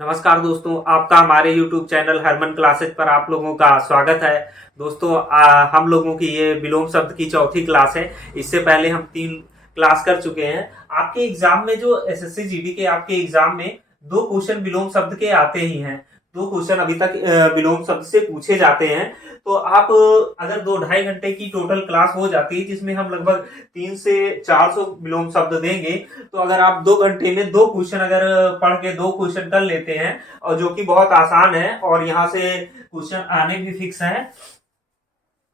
नमस्कार दोस्तों, आपका हमारे YouTube चैनल हरमन क्लासेस पर आप लोगों का स्वागत है। दोस्तों हम लोगों की ये विलोम शब्द की चौथी क्लास है। इससे पहले हम 3 क्लास कर चुके हैं। आपके एग्जाम में जो एसएससी जीडी के आपके एग्जाम में 2 क्वेश्चन विलोम शब्द के आते ही हैं। 2 क्वेश्चन अभी तक विलोम शब्द से पूछे जाते हैं। तो आप अगर 2-2.5 घंटे की टोटल क्लास हो जाती है जिसमें हम लगभग 300 से 400 विलोम शब्द देंगे, तो अगर आप 2 घंटे में 2 क्वेश्चन अगर पढ़ के 2 क्वेश्चन कर लेते हैं, और जो कि बहुत आसान है और यहाँ से क्वेश्चन आने भी फिक्स है,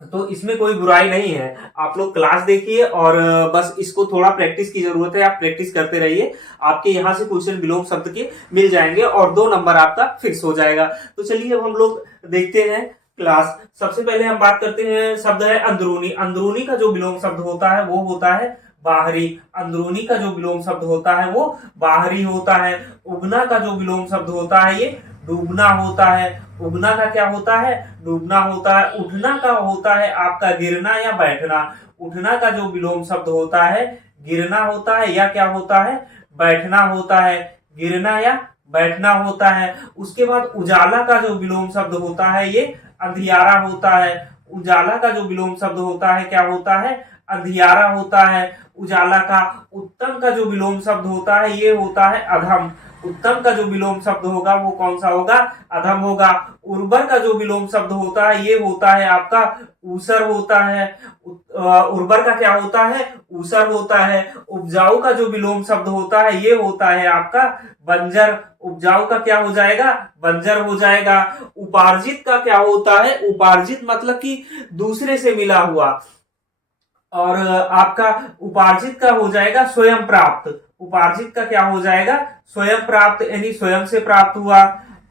तो इसमें कोई बुराई नहीं है। आप लोग क्लास देखिए और बस इसको थोड़ा प्रैक्टिस की जरूरत है। आप प्रैक्टिस करते रहिए, आपके यहाँ से क्वेश्चन विलोम शब्द के मिल जाएंगे और 2 नंबर आपका फिक्स हो जाएगा। तो चलिए अब हम लोग देखते हैं क्लास। सबसे पहले हम बात करते हैं, शब्द है अंदरूनी। अंदरूनी का जो विलोम शब्द होता है वो होता है बाहरी। अंदरूनी का जो विलोम शब्द होता है वो बाहरी होता है। उगना का जो विलोम शब्द होता है ये डूबना होता है। उगना का क्या होता है? डूबना होता है। उठना का होता है आपका गिरना या बैठना। उठना का जो विलोम शब्द होता है गिरना होता है या क्या होता है? बैठना होता है। गिरना या बैठना होता है। उसके बाद उजाला का जो विलोम शब्द होता है ये अंधियारा होता है। उजाला का जो विलोम शब्द होता है क्या होता है? अंधियारा होता है। उजाला का उत्तम का जो विलोम शब्द होता है ये होता है अधम। उत्तम का जो विलोम शब्द होगा वो कौन सा होगा? अधम होगा। उर्वर का जो विलोम शब्द होता है ये होता है आपका ऊसर होता है। उर्वर का क्या होता है? ऊसर होता है। उपजाऊ का जो विलोम शब्द होता है ये होता है आपका बंजर। उपजाऊ का क्या हो जाएगा? बंजर हो जाएगा। उपार्जित का क्या होता है? उपार्जित मतलब कि दूसरे से मिला हुआ, और आपका उपार्जित का हो जाएगा स्वयं प्राप्त। उपार्जित का क्या हो जाएगा? स्वयं प्राप्त, यानी स्वयं से प्राप्त हुआ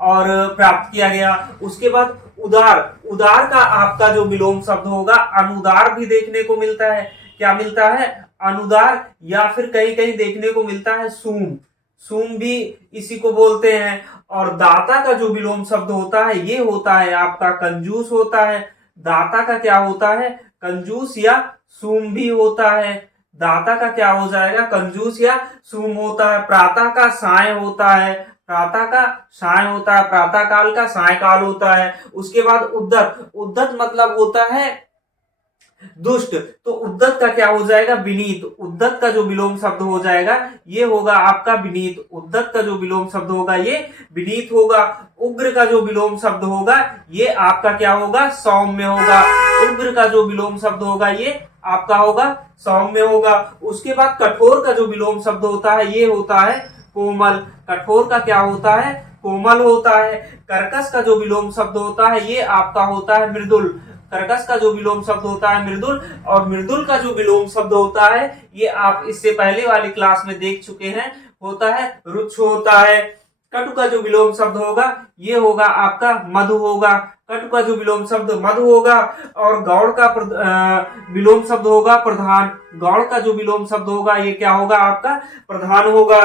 और प्राप्त किया गया। उसके बाद उदार। उदार का आपका जो विलोम शब्द होगा अनुदार भी देखने को मिलता है। क्या मिलता है? अनुदार, या फिर कहीं कहीं देखने को मिलता है सूम। सूम भी इसी को बोलते हैं। और दाता का जो विलोम शब्द होता है ये होता है आपका कंजूस होता है। दाता का क्या होता है? कंजूस या सूम भी होता है। दाता का क्या हो जाएगा? कंजूस या सूम होता है। प्रातः का साय होता है। प्रातः का साय होता है। प्रातः काल का सायकाल होता है। उसके बाद उद्दत। उद्दत मतलब होता है दुष्ट, तो उद्दत का क्या हो जाएगा? विनीत। उद्दत का जो विलोम शब्द हो जाएगा ये होगा आपका विनीत। उद्दत का जो विलोम शब्द होगा ये विनीत होगा। उग्र का जो विलोम शब्द होगा ये आपका क्या होगा? सौम्य होगा। उग्र का जो विलोम शब्द होगा ये आपका होगा सौम्य होगा। उसके बाद कठोर का जो विलोम शब्द होता है ये होता है कोमल। कठोर का क्या होता है? कोमल होता है। कर्कश का जो विलोम शब्द होता है ये आपका होता है मृदुल। कर्कश का जो विलोम शब्द होता है मृदुल। और मृदुल का जो विलोम शब्द होता है ये आप इससे पहले वाली क्लास में देख चुके हैं, होता है रुक्ष होता है। कटु का जो विलोम शब्द होगा ये होगा आपका मधु होगा। कटु का जो विलोम शब्द मधु होगा। और गौड़ का विलोम शब्द होगा प्रधान। गौड़ का जो विलोम शब्द होगा ये क्या होगा? आपका प्रधान होगा।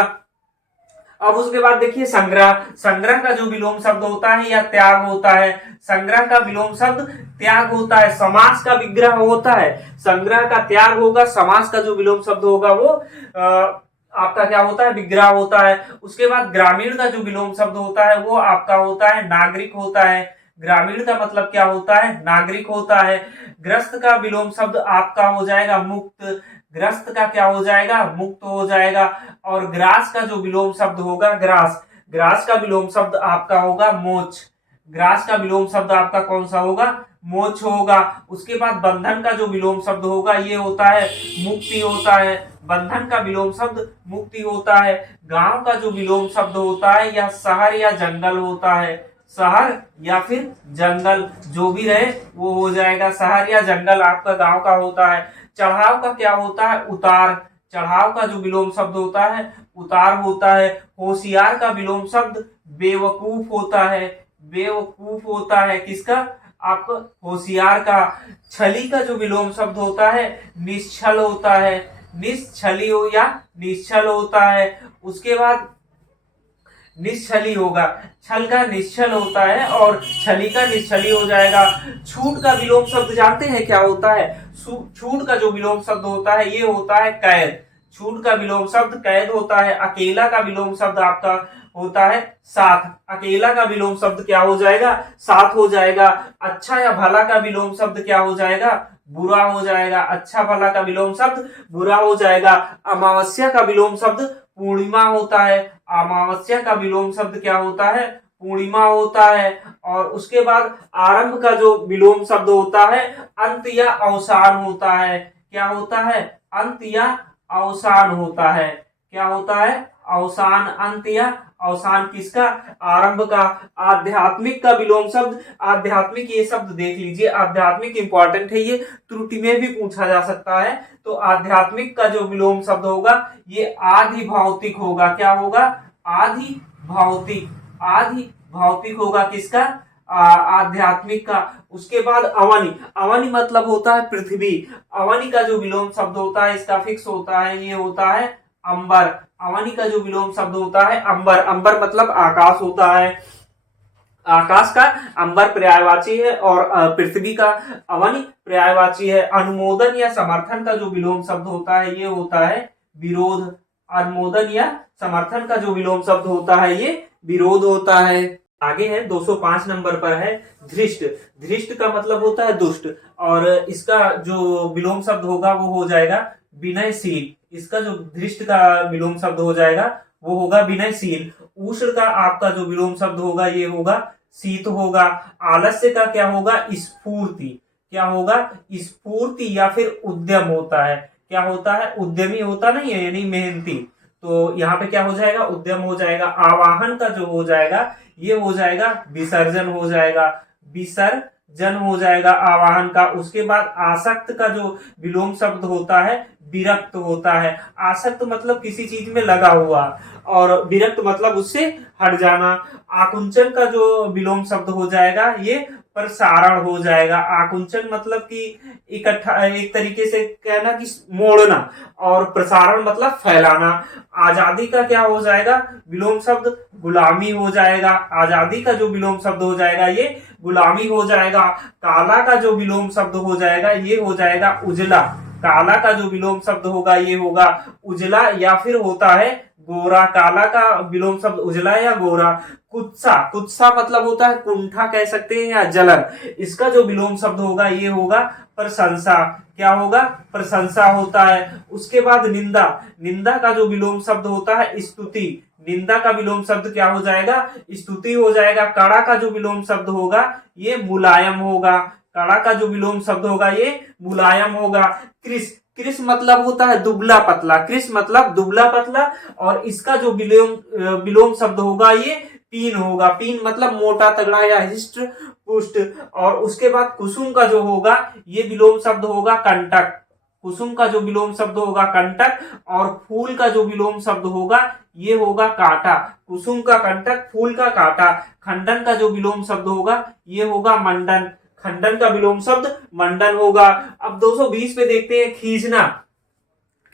अब उसके बाद देखिए संग्रह। संग्रह का जो विलोम शब्द होता है या त्याग होता है। संग्रह का विलोम शब्द त्याग होता है। समास का विग्रह होता है। संग्रह का त्याग होगा। समास का जो विलोम शब्द होगा वो आपका क्या होता है? विग्रह होता है। उसके बाद ग्रामीण का जो विलोम शब्द होता है वो आपका होता है नागरिक होता है। ग्रामीण का मतलब क्या होता है? नागरिक होता है। ग्रस्त का विलोम शब्द आपका हो जाएगा मुक्त। ग्रस्त का क्या हो जाएगा? मुक्त हो जाएगा। और ग्रास का जो विलोम शब्द होगा ग्रास। ग्रास का विलोम शब्द आपका होगा मोक्ष। ग्रास का विलोम शब्द आपका कौन सा होगा? मोक्ष होगा। उसके बाद बंधन का जो विलोम शब्द होगा ये होता है मुक्ति होता है। बंधन का विलोम शब्द मुक्ति होता है। गांव का जो विलोम शब्द होता है या शहर या जंगल होता है। शहर या फिर जंगल जो भी रहे वो हो जाएगा। शहर या जंगल आपका गांव का होता है। चढ़ाव का क्या होता है? उतार। चढ़ाव का जो विलोम शब्द होता है उतार होता है। होशियार का विलोम शब्द बेवकूफ होता है। बेवकूफ होता है किसका? आपका होशियार का। छली का जो विलोम शब्द होता है निश्छल होता है। निश्छली हो या निश्चल होता है। उसके बाद निश्चली होगा। छल का निश्चल होता है और छली का निश्चली हो जाएगा। छूट का विलोम शब्द जानते हैं क्या होता है? छूट का जो विलोम शब्द होता है ये होता है कैद। छूट का विलोम शब्द कैद होता है। अकेला का विलोम शब्द आपका होता है साथ। अकेला का विलोम शब्द क्या हो जाएगा? साथ हो जाएगा। अच्छा या भला का विलोम शब्द क्या हो जाएगा? बुरा हो जाएगा। अच्छा भला का विलोम शब्द बुरा हो जाएगा। अमावस्या का विलोम शब्द पूर्णिमा होता है। अमावस्या का विलोम शब्द क्या होता है? पूर्णिमा होता है। और उसके बाद आरंभ का जो विलोम शब्द होता है अंत या अवसान होता है। क्या होता है? अंत या अवसान होता है। क्या होता है? अवसान, अंत या अवसान किसका? आरंभ का। आध्यात्मिक का विलोम शब्द, आध्यात्मिक ये शब्द देख लीजिए, आध्यात्मिक इंपॉर्टेंट है, ये त्रुटि में भी पूछा जा सकता है। तो आध्यात्मिक का जो विलोम शब्द होगा ये आधि भौतिक होगा। क्या होगा? आधि भौतिक। आधि भौतिक होगा किसका? आध्यात्मिक का। उसके बाद अवनि, अवनि मतलब होता है पृथ्वी। अवनि का जो विलोम शब्द होता है इसका फिक्स होता है, ये होता है अंबर। अवनि का जो विलोम शब्द होता है अंबर। अंबर मतलब आकाश होता है। आकाश का अंबर पर्यायवाची है और पृथ्वी का अवनि पर्यायवाची है। अनुमोदन या समर्थन का जो विलोम शब्द होता है ये होता है विरोध। अनुमोदन या समर्थन का जो विलोम शब्द होता है ये विरोध होता है। आगे है 205 नंबर पर है धृष्ट। धृष्ट का मतलब होता है दुष्ट और इसका जो विलोम शब्द होगा वो हो जाएगा विनयशील। इसका जो धृष्ट का विलोम शब्द हो जाएगा वो होगा विनयशील। उष्ण का आपका जो विलोम शब्द होगा ये होगा शीत होगा। आलस्य का क्या होगा? स्फूर्ति। क्या होगा? स्फूर्ति या फिर उद्यम होता है। क्या होता है? उद्यमी होता नहीं है, यानी मेहनती। तो यहाँ पे क्या हो जाएगा? उद्यम हो जाएगा। आवाहन का जो हो जाएगा ये हो जाएगा विसर्जन हो जाएगा। विसर्जन हो जाएगा आवाहन का। उसके बाद आसक्त का जो विलोम शब्द होता है विरक्त होता है। आसक्त मतलब किसी चीज में लगा हुआ और विरक्त मतलब उससे हट जाना। आकुंचन का जो विलोम शब्द हो जाएगा ये प्रसारण हो जाएगा। आकुंचन मतलब कि इकट्ठा, एक तरीके से कहना कि मोड़ना, और प्रसारण मतलब फैलाना। आजादी का क्या हो जाएगा? विलोम शब्द गुलामी हो जाएगा। आजादी का जो विलोम शब्द हो जाएगा ये गुलामी हो जाएगा। काला का जो विलोम शब्द हो जाएगा ये हो जाएगा उजला। काला का जो विलोम शब्द होगा ये होगा उजला या फिर होता है गोरा। काला का विलोम शब्द उजला या गोरा। कुत्सा, कुत्सा मतलब होता है कुंठा कह सकते हैं या जलन। इसका जो विलोम शब्द होगा ये होगा प्रशंसा। क्या होगा? प्रशंसा होता है। उसके बाद निंदा, निंदा का जो विलोम शब्द होता है स्तुति। निंदा का विलोम शब्द क्या हो जाएगा? स्तुति हो जाएगा। कड़ा का जो विलोम शब्द होगा ये मुलायम होगा। कड़ा का जो विलोम शब्द होगा ये मुलायम होगा। कृष, कृष मतलब होता है दुबला पतला। कृष मतलब दुबला पतला और इसका जो विलोम शब्द होगा ये पीन होगा। पीन मतलब मोटा तगड़ा या हिष्ट पुष्ट। और उसके बाद कुसुम का जो होगा ये विलोम शब्द होगा कंटक। कुसुम का जो विलोम शब्द होगा कंटक और फूल का जो विलोम शब्द होगा ये होगा कांटा। कुसुम का कंटक, फूल का कांटा। खंडन का जो विलोम शब्द होगा ये होगा मंडन। खंडन का विलोम शब्द मंडन होगा। अब 220 पे देखते हैं खींचना।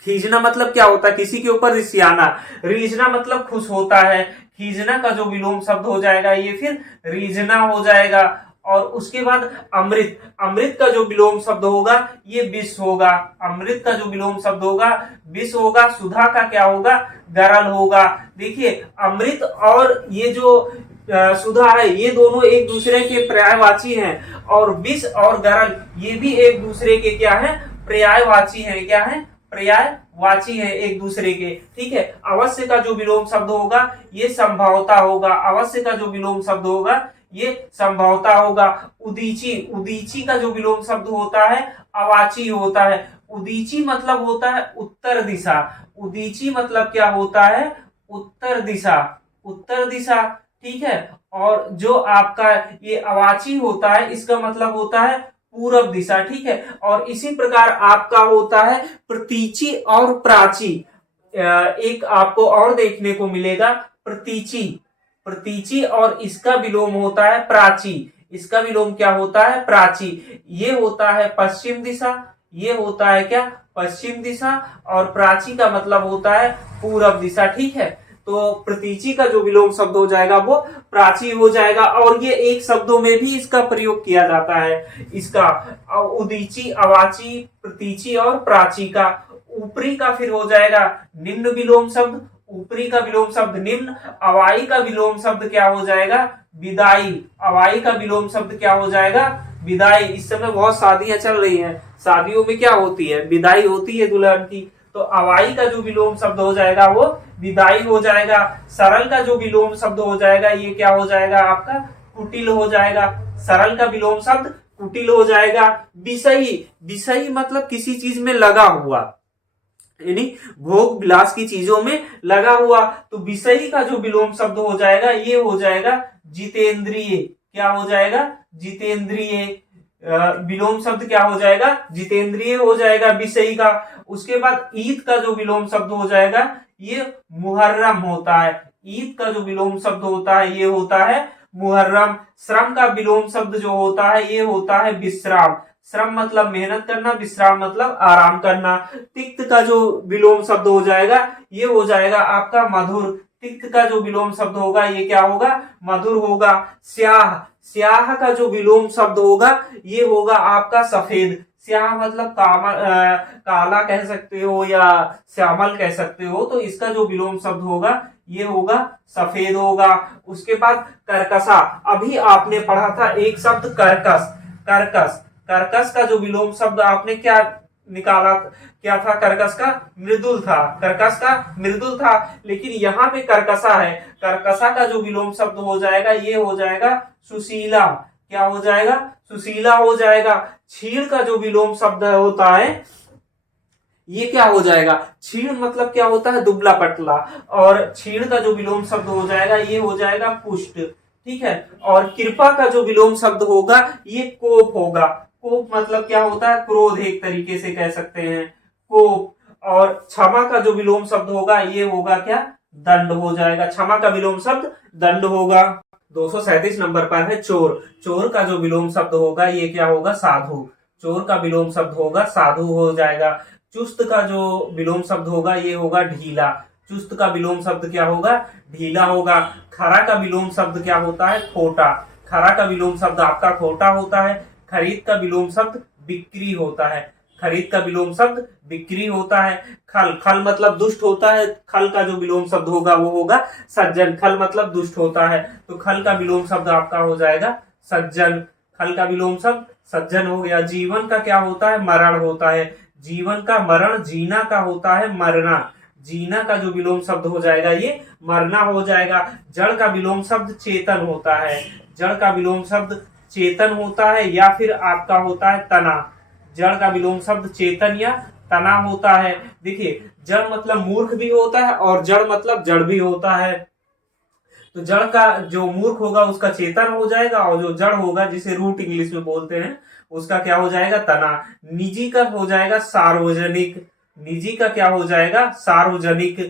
खींचना मतलब क्या होता है? किसी के ऊपर रिसियाना। रीझना मतलब खुश होता है। खींचना का जो विलोम शब्द हो जाएगा ये फिर रीझना हो जाएगा। और उसके बाद अमृत, अमृत का जो विलोम शब्द होगा ये विष होगा। अमृत का जो विलोम शब्द होगा विष होगा। सुधा का क्या होगा? गरल होगा। देखिए अमृत और ये जो सुधा है ये दोनों एक दूसरे के पर्यायवाची हैं और विष और गरल ये भी एक दूसरे के क्या है? पर्यायवाची हैं। क्या है? पर्यायवाची है एक दूसरे के। ठीक है। अवश्य का जो विलोम शब्द होगा ये संभवता होगा। अवश्य का जो विलोम शब्द होगा ये संभवता होगा। उदीची, उदीची का जो विलोम शब्द होता है अवाची होता है। उदीची मतलब होता है उत्तर दिशा। उदीची मतलब क्या होता है? उत्तर दिशा। उत्तर दिशा। ठीक है। और जो आपका ये अवाची होता है इसका मतलब होता है पूरब दिशा। ठीक है। और इसी प्रकार आपका होता है प्रतीची और प्राची। एक आपको और देखने को मिलेगा प्रतीची। प्रतीची और इसका विलोम होता है प्राची। इसका विलोम क्या होता है? प्राची। ये होता है पश्चिम दिशा। ये होता है क्या? पश्चिम दिशा। और प्राची का मतलब होता है पूरब दिशा। ठीक है। तो प्रतीची का जो विलोम शब्द हो जाएगा वो प्राची हो जाएगा। और ये एक शब्दों में भी इसका प्रयोग किया जाता है। इसका उदीची, अवाची, प्रतीची और प्राची का। ऊपरी का फिर हो जाएगा निम्न विलोम शब्द। ऊपरी का विलोम शब्द निम्न, अवाई का विलोम शब्द क्या हो जाएगा, विदाई, अवाई का विलोम शब्द क्या हो जाएगा, विदाई। इस समय बहुत शादियां चल रही हैं, शादियों में क्या होती है, विदाई होती है दुल्हन की, तो अवाई का जो विलोम शब्द हो जाएगा वो विदाई हो जाएगा। सरल का जो विलोम शब्द हो जाएगा ये क्या हो जाएगा आपका, कुटिल हो जाएगा। सरल का विलोम शब्द कुटिल हो जाएगा। विषयी, विषयी मतलब किसी चीज में लगा हुआ, यानी भोग विलास की चीजों में लगा हुआ, तो विषयी का जो विलोम शब्द हो जाएगा ये हो जाएगा जितेंद्रिय। क्या हो जाएगा, जितेंद्रिय। विलोम शब्द क्या हो जाएगा, जितेंद्रिय हो जाएगा विषयी का। उसके बाद ईद का जो विलोम शब्द हो जाएगा ये मुहर्रम होता है। ईद का जो विलोम शब्द होता है ये होता है मुहर्रम। श्रम का विलोम शब्द जो होता है ये होता है विश्राम। श्रम मतलब मेहनत करना, विश्राम मतलब आराम करना। तिक्त का जो विलोम शब्द हो जाएगा ये हो जाएगा आपका मधुर। तिक्त का जो विलोम शब्द होगा ये क्या होगा, मधुर होगा। स्याह, स्याह का जो विलोम शब्द होगा ये होगा आपका सफेद। स्याह मतलब काला कह सकते हो या श्यामल कह सकते हो, तो इसका जो विलोम शब्द होगा ये होगा सफेद होगा। उसके बाद कर्कशा, अभी आपने पढ़ा था एक शब्द कर्कश। कर्कश, कर्कश का जो विलोम शब्द आपने क्या निकाला, क्या था, कर्कश का मृदुल था। कर्कश का मृदुल था, लेकिन यहाँ पे कर्कशा है। कर्कशा का जो विलोम शब्द हो जाएगा ये हो जाएगा सुशीला। क्या हो जाएगा, सुशीला हो जाएगा। छीण का जो विलोम शब्द होता है ये क्या हो जाएगा, छीण मतलब क्या होता है, दुबला पतला, और छीण का जो विलोम शब्द हो जाएगा ये हो जाएगा पुष्ट। ठीक है। और कृपा का जो विलोम शब्द होगा ये कोप होगा। कोप मतलब क्या होता है, क्रोध, एक तरीके से कह सकते हैं कोप। और क्षमा का जो विलोम शब्द होगा ये होगा क्या, दंड हो जाएगा। क्षमा का विलोम शब्द दंड होगा। 237 नंबर पर है चोर। चोर का जो विलोम शब्द होगा ये क्या होगा, साधु। चोर का विलोम शब्द होगा साधु हो जाएगा। चुस्त का जो विलोम शब्द होगा ये होगा ढीला। चुस्त का विलोम शब्द क्या होगा, ढीला होगा। खरा का विलोम शब्द क्या होता है, खोटा। खरा का विलोम शब्द आपका खोटा होता है। खरीद का विलोम शब्द बिक्री होता है। खरीद का विलोम शब्द बिक्री होता है। खल, खल मतलब दुष्ट होता है। खल का जो विलोम शब्द होगा वो होगा सज्जन। खल मतलब दुष्ट होता है, तो खल का विलोम शब्द आपका हो जाएगा सज्जन। खल का विलोम शब्द सज्जन हो गया। जीवन का क्या होता है, मरण होता है। जीवन का मरण, जीना का होता है मरना। जीना का जो विलोम शब्द हो जाएगा ये मरना हो जाएगा। जड़ का विलोम शब्द चेतन होता है। जड़ का विलोम शब्द चेतन होता है या फिर आपका होता है तना। जड़ का विलोम शब्द चेतन या तना होता है। देखिए, जड़ मतलब मूर्ख भी होता है और जड़ मतलब जड़ भी होता है। तो जड़ का जो मूर्ख होगा उसका चेतन हो जाएगा, और जो जड़ होगा जिसे रूट इंग्लिश में बोलते हैं उसका क्या हो जाएगा, तना। निजी का हो जाएगा सार्वजनिक। निजी का क्या हो जाएगा, सार्वजनिक।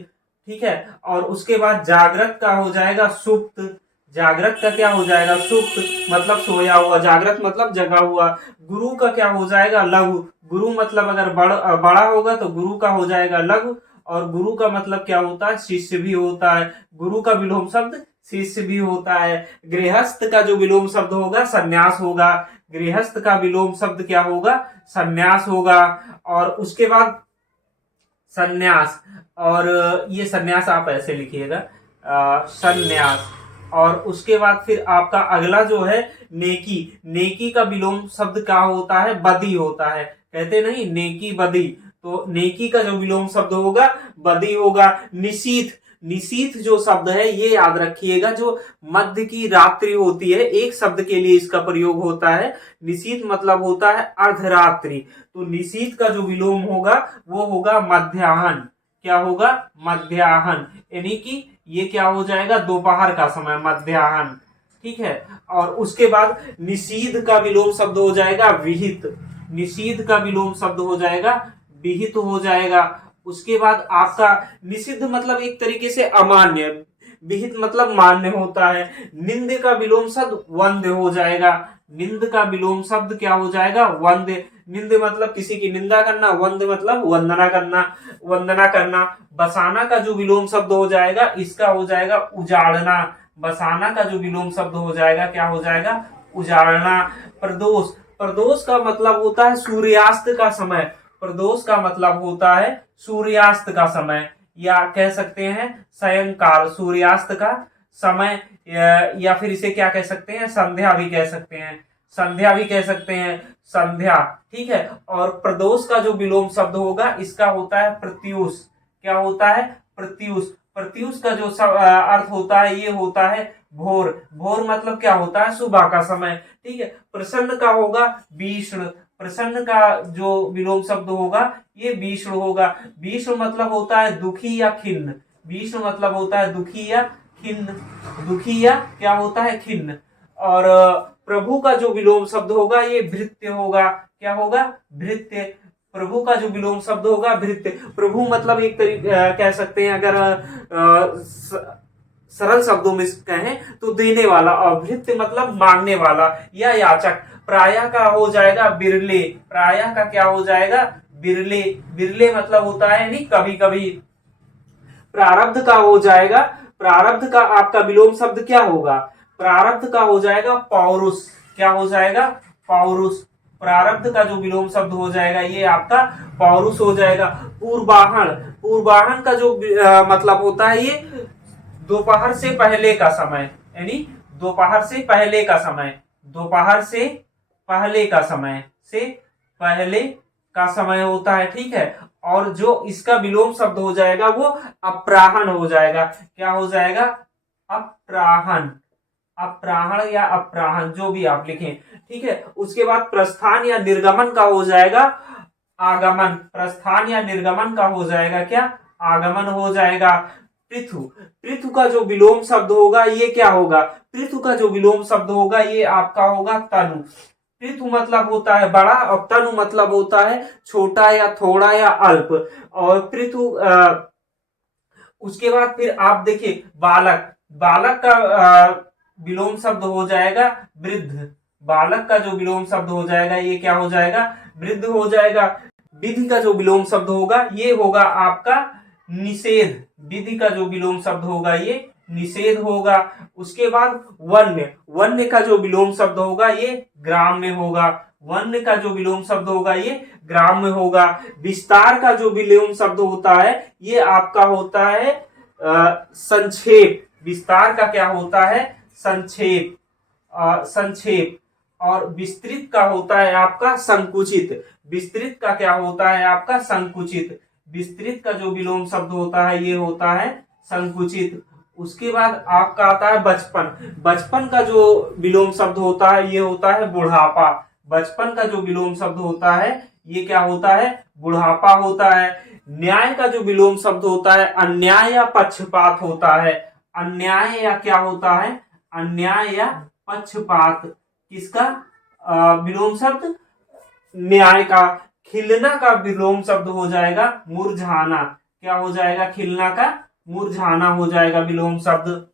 ठीक है। और उसके बाद जागृत का हो जाएगा सुप्त। जागृत का क्या हो जाएगा, सुप्त मतलब सोया हुआ। जागृत मतलब जगा हुआ। गुरु का क्या हो जाएगा, लघु। गुरु मतलब अगर बड़ा होगा तो गुरु का हो जाएगा लघु। और गुरु का मतलब क्या होता है, शिष्य भी होता है। गुरु का विलोम शब्द शिष्य भी होता है। गृहस्थ का जो विलोम शब्द होगा सन्यास होगा। गृहस्थ का विलोम शब्द क्या होगा, सन्यास होगा। और उसके बाद सन्यास, और ये सन्यास आप ऐसे लिखिएगा, सन्यास। और उसके बाद फिर आपका अगला जो है नेकी। नेकी का विलोम शब्द क्या होता है, बदी होता है। कहते नहीं नेकी बदी, तो नेकी का जो विलोम शब्द होगा बदी होगा। निशीथ, निशीथ जो शब्द है ये याद रखिएगा, जो मध्य की रात्रि होती है एक शब्द के लिए इसका प्रयोग होता है। निशीथ मतलब होता है अर्धरात्रि, तो निशीथ का जो विलोम होगा वो होगा मध्याह्न। क्या होगा, मध्याह्न। यानी कि ये क्या हो जाएगा, दोपहर का समय, मध्याह्न। ठीक है। और उसके बाद निषीध का विलोम शब्द हो जाएगा विहित। निषीध का विलोम शब्द हो जाएगा विहित हो जाएगा। उसके बाद आपका निषिद्ध मतलब एक तरीके से अमान्य, विहित मतलब मान्य होता है। निंद का विलोम शब्द वंद्य हो जाएगा। निंद का विलोम शब्द क्या हो जाएगा, वंद्य। निंद मतलब किसी की निंदा करना, वंद्य मतलब वंदना करना, वंदना करना। बसाना का जो विलोम शब्द हो जाएगा इसका हो जाएगा उजाड़ना। बसाना का जो विलोम शब्द हो जाएगा क्या हो जाएगा, उजाड़ना। प्रदोष, प्रदोष का मतलब होता है सूर्यास्त का समय। प्रदोष का मतलब होता है सूर्यास्त का समय। या कह सकते हैं सायंकाल, सूर्यास्त का समय, या फिर इसे क्या कह सकते हैं, संध्या भी कह सकते हैं, संध्या भी कह सकते हैं, संध्या। ठीक है। और प्रदोष का जो विलोम शब्द होगा इसका होता है प्रत्यूष। क्या होता है? प्रत्यूष। प्रत्यूष का जो अर्थ होता है ये होता है भोर। भोर मतलब क्या होता है? सुबह का समय। ठीक है। प्रसन्न का होगा भीष्ण। प्रसन्न का जो विलोम शब्द होगा ये भीष्ण होगा। भीष्ण मतलब होता है दुखी या खिन्न। भीष्ण मतलब होता है दुखी या खिन्न। दुखी या क्या होता है? खिन्न। और प्रभु का जो विलोम शब्द होगा ये भृत्य होगा। क्या होगा? भृत्य। प्रभु का जो विलोम शब्द होगा भृत्य। प्रभु मतलब एक तरीके कह सकते हैं, अगर सरल शब्दों में कहें तो देने वाला, और भृत्य मतलब मांगने वाला या याचक। प्रायः का हो जाएगा बिरले। प्रायः का क्या हो जाएगा? बिरले। बिरले मतलब होता है नहीं कभी कभी। प्रारब्ध का हो जाएगा, प्रारब्ध का आपका विलोम शब्द क्या होगा? प्रारब्ध का हो जाएगा पौरुष। क्या हो जाएगा? पौरुष। प्रारब्ध का जो विलोम शब्द हो जाएगा ये आपका पौरुष हो जाएगा। पूर्वाहन। पूर्वाहन का जो मतलब होता है ये दोपहर से पहले का समय, यानी दोपहर से पहले का समय। दोपहर से पहले का समय, से पहले का समय होता है। ठीक है। और जो इसका विलोम शब्द हो जाएगा वो अपराहन हो जाएगा। क्या हो जाएगा? अपराहन। अपराहन या अपराहन, जो भी आप लिखें। ठीक है। उसके बाद प्रस्थान या निर्गमन का हो जाएगा आगमन। प्रस्थान या निर्गमन का हो जाएगा क्या? आगमन हो जाएगा। पृथु। पृथु का जो विलोम शब्द होगा ये क्या होगा? पृथु का जो विलोम शब्द होगा ये आपका होगा तनु। पृथु मतलब होता है बड़ा और तनु मतलब होता है छोटा या थोड़ा या अल्प। और पृथु उसके बाद फिर आप देखिए बालक। बालक का विलोम शब्द हो जाएगा वृद्ध। बालक का जो विलोम शब्द हो जाएगा ये क्या हो जाएगा? वृद्ध हो जाएगा। विधि का जो विलोम शब्द होगा ये होगा आपका निषेध। विधि का जो विलोम शब्द होगा ये निषेध होगा। उसके बाद वन्य। वन्य का जो विलोम शब्द होगा ये ग्राम्य होगा। वन्य का जो विलोम शब्द होगा ये ग्राम्य होगा। विस्तार का जो विलोम शब्द होता है ये आपका होता है संक्षेप। विस्तार का क्या होता है? संक्षेप। संक्षेप। और विस्तृत का होता है आपका संकुचित। विस्तृत का क्या होता है? आपका संकुचित। विस्तृत का जो विलोम शब्द होता है ये होता है संकुचित। उसके बाद आपका आता है बचपन। बचपन का जो विलोम शब्द होता है ये होता है बुढ़ापा। बचपन का जो विलोम शब्द होता है ये क्या होता है? बुढ़ापा होता है। न्याय का जो विलोम शब्द होता है अन्याय या पक्षपात होता है। अन्याय या क्या होता है? अन्याय या पक्षपात। किसका विलोम शब्द? न्याय का। खिलना का विलोम शब्द हो जाएगा मुरझाना। क्या हो जाएगा? खिलना का मुरझाना हो जाएगा विलोम शब्द।